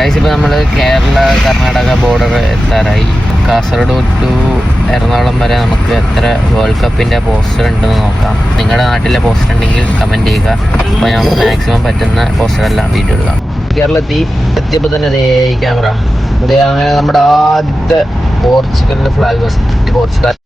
Guys, ഇപ്പോൾ നമ്മൾ Kerala Karnataka border എത്താറായി. കാസർഗോഡ് ടു എറണാകുളം വരെ നമുക്ക് എത്ര വേൾഡ് കപ്പിൻ്റെ പോസ്റ്റർ ഉണ്ടെന്ന് നോക്കാം. നിങ്ങളുടെ നാട്ടിലെ പോസ്റ്റർ ഉണ്ടെങ്കിൽ കമൻറ്റ് ചെയ്യുക. അപ്പോൾ ഞാൻ മാക്സിമം പറ്റുന്ന പോസ്റ്ററെല്ലാം വീഡിയോ എടുക്കാം. കേരളത്തിൽ എത്തിയപ്പോൾ തന്നെ ദേ ഈ ക്യാമറ അങ്ങനെ നമ്മുടെ ആദ്യത്തെ പോർച്ചുഗലിൻ്റെ ഫ്ലാഗ് പോർച്ചുഗൽ